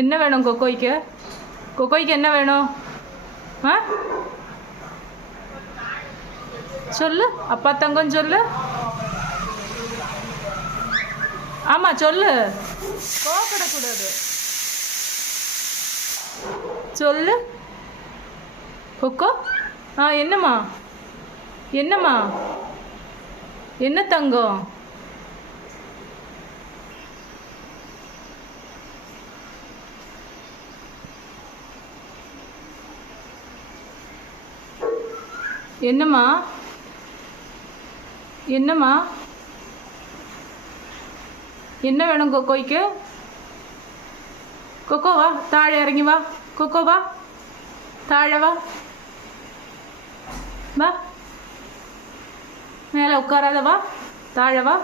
என்ன வேணும் கொக்கோய்க்கு? கொக்கோய்க்கு என்ன வேணும்? ஆ சொல்லு, அப்பா தங்கம் சொல்லு. ஆமாம் சொல்லு, கோவப்படக்கூடாது. சொல்லு கொக்கோ. என்னம்மா என்னம்மா என்ன தங்கம்? என்னம்மா என்னம்மா என்ன வேணும் கொக்கோய்க்கு? கொக்கோ வா, தாழே இறங்கி வா. கொக்கோ வா, தாழே வா. வா, மேலே உட்காராத, வா தாழே வா.